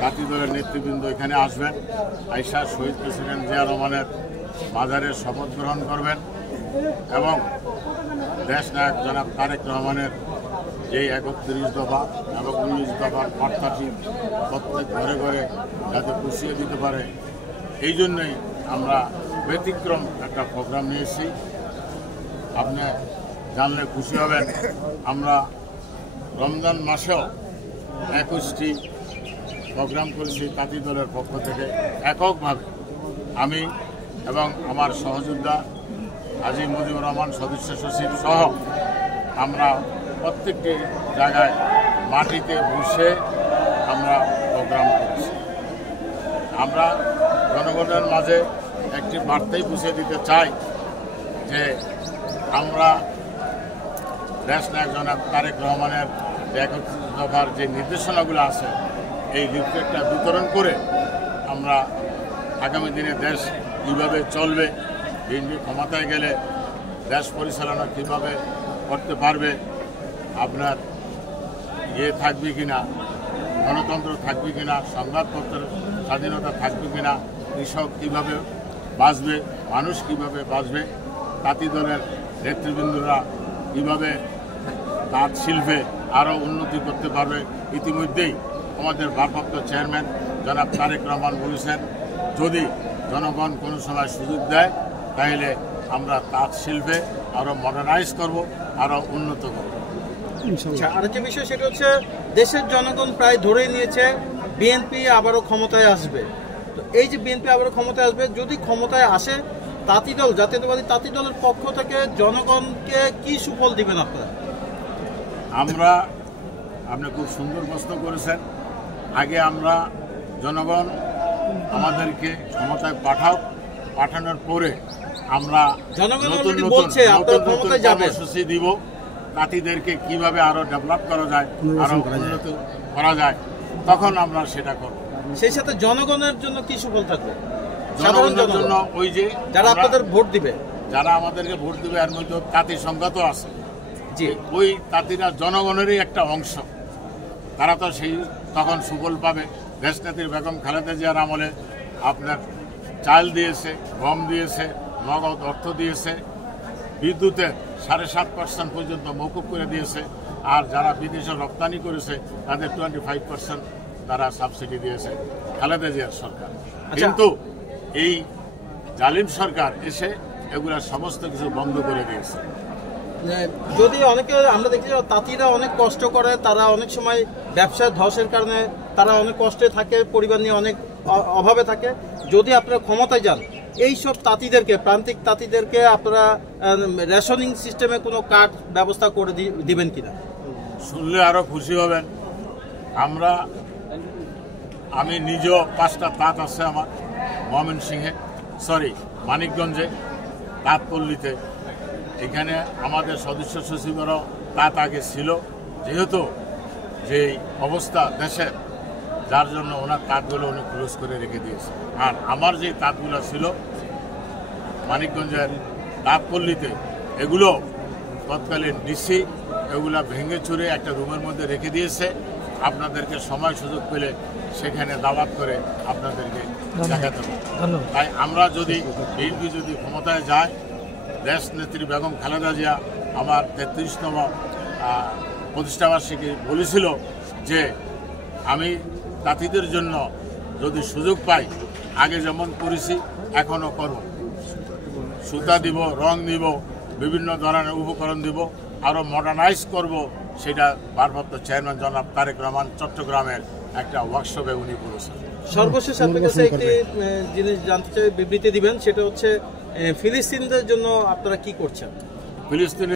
জাতি দলের নেতৃবৃন্দ এখানে আসবেন, আইসা শহীদ প্রেসিডেন্ট জিয়া রহমানের মাজারের শপথ গ্রহণ করবেন এবং দেশ নায়ক জনাব তারেক রহমানের যেই 31 দফা এবং 19 দফার বার্তাটি প্রত্যেক ঘরে ঘরে যাতে পুষিয়ে দিতে পারে, এই জন্যই আমরা ব্যতিক্রম একটা প্রোগ্রাম নিয়েছি। আপনি জানলে খুশি হবেন, আমরা রমজান মাসেও 21টি প্রোগ্রাম করেছি তাঁতি দলের পক্ষ থেকে এককভাবে। আমি এবং আমার সহযোদ্ধা হাজী মুজিবুর রহমান সদস্য সচিব সহ আমরা প্রত্যেকটি জায়গায় মাটিতে বসে আমরা প্রোগ্রাম করেছি। আমরা জনগণের মাঝে একটি বার্তাই পৌঁছে দিতে চাই যে আমরা দেশ নায়ক জনাব তারেক রহমানের 31 দফার যে নির্দেশনাগুলো আছে এই লিফলেটটা বিতরণ করে আমরা আগামী দিনে দেশ কীভাবে চলবে, বিএনপি ক্ষমতায় গেলে দেশ পরিচালনা কীভাবে করতে পারবে, আপনার থাকবে কিনা, গণতন্ত্র থাকবে কিনা, সংবাদপত্রের স্বাধীনতা থাকবে কিনা, কৃষক কীভাবে বাঁচবে, মানুষ কীভাবে বাঁচবে, তাঁতি দলের নেতৃবৃন্দরা কীভাবে তাঁত শিল্পে আরও উন্নতি করতে পারবে। ইতিমধ্যেই আমাদের ভারপ্রাপ্ত চেয়ারম্যান জনাব তারেক রহমান বলেছেন, যদি জনগণ কোনো সময় সুযোগ দেয় তাহলে আমরা তাঁত শিল্পে আরও মডার্নাইজ করব, আরও উন্নত করব। আরেকটা বিষয় সেটা হচ্ছে দেশের জনগণ প্রায় ধরেই নিয়েছে বিএনপি আবারও ক্ষমতায় আসবে। তো এই যে বিএনপি আবারও ক্ষমতায় আসবে, যদি ক্ষমতায় আসে তাঁতি দল, জাতীয়তাবাদী তাঁতি দলের পক্ষ থেকে জনগণকে কি সুফল দিবেন আপনারা? আপনি খুব সুন্দর প্রশ্ন করেছেন। আগে আমরা জনগণ আমাদেরকে ক্ষমতায় পাঠানোর পরে আমরা নতুন কর্মসূচি দিব, তাঁতিদেরকে কিভাবে আরো ডেভেলপ করা যায়, আরো উন্নত করা যায়, তখন আমরা সেটা করব। সেই সাথে জনগণের জন্য কি সুফল থাকবে? জনগণের জন্য ওই যে যারা আপনাদের ভোট দিবে, যারা আমাদেরকে ভোট দিবে, এর মধ্যে তাঁতি সংখ্যা তো আছে, যে ওই তাঁতিরা জনগণেরই একটা অংশ, তারা তো সেই তখন সুফল পাবে। দেশনেত্রী বেগম খালেদা জিয়ার আমলে আপনার চাল দিয়েছে, গম দিয়েছে, নগদ অর্থ দিয়েছে, বিদ্যুতের 7.5% পর্যন্ত মওকুফ করে দিয়েছে, আর যারা বিদেশে রপ্তানি করেছে তাদের 25% তারা সাবসিডি দিয়েছে খালেদা জিয়ার সরকার। কিন্তু এই জালিম সরকার এসে এগুলা সমস্ত কিছু বন্ধ করে দিয়েছে। যদি অনেকে আমরা দেখি তাঁতিরা অনেক কষ্ট করে, তারা অনেক সময় ব্যবসার ধসের কারণে তারা অনেক কষ্টে থাকে, পরিবার নিয়ে অনেক অভাবে থাকে। যদি আপনারা ক্ষমতায় যান, এইসব তাঁতিদেরকে, প্রান্তিক তাঁতিদেরকে আপনারা রেশনিং সিস্টেমে কোনো কার্ড ব্যবস্থা করে দিবেন কিনা? শুনলে আরো খুশি হবেন। আমি নিজেও 5টা তাঁত আছে আমার, মানিকগঞ্জে, তাঁতপল্লীতে। এখানে আমাদের সদস্য সচিবেরও তাঁত আগে ছিল, যেহেতু যে অবস্থা দেশের, যার জন্য ওনার তাঁতগুলো উনি ক্লোজ করে রেখে দিয়েছে। আর আমার যে তাঁতগুলো ছিল মানিকগঞ্জের তাঁতপল্লীতে, এগুলো তৎকালীন ডিসি এগুলা ভেঙে চুরে একটা রুমের মধ্যে রেখে দিয়েছে। আপনাদেরকে সময় সুযোগ পেলে সেখানে দাওয়াত করে আপনাদেরকে দেখাতে হবে। তাই আমরা যদি বিএনপি যদি ক্ষমতায় যায়, দেশ নেত্রী বেগম খালেদা জিয়া আমার 33তম প্রতিষ্ঠাবার্ষিকী বলেছিল যে আমি তাঁতিদের জন্য যদি সুযোগ পাই, আগে যেমন করেছি এখনও করব, সুতা দিব, রং দিব, বিভিন্ন ধরনের উপকরণ দিব, আরও মডার্নাইজ করব। সেটা ভারপ্রাপ্ত চেয়ারম্যান জনাব তারেক রহমান চট্টগ্রামের একটা ওয়ার্কশপে উনি বলেছেন। সর্বশেষ আপনার কাছে একটি জিনিস জানতে চাই, বিবৃতি দিবেন, সেটা হচ্ছে ফিলিস্তিনদের জন্য আপনারা কি করছেন? ফিলিস্তিন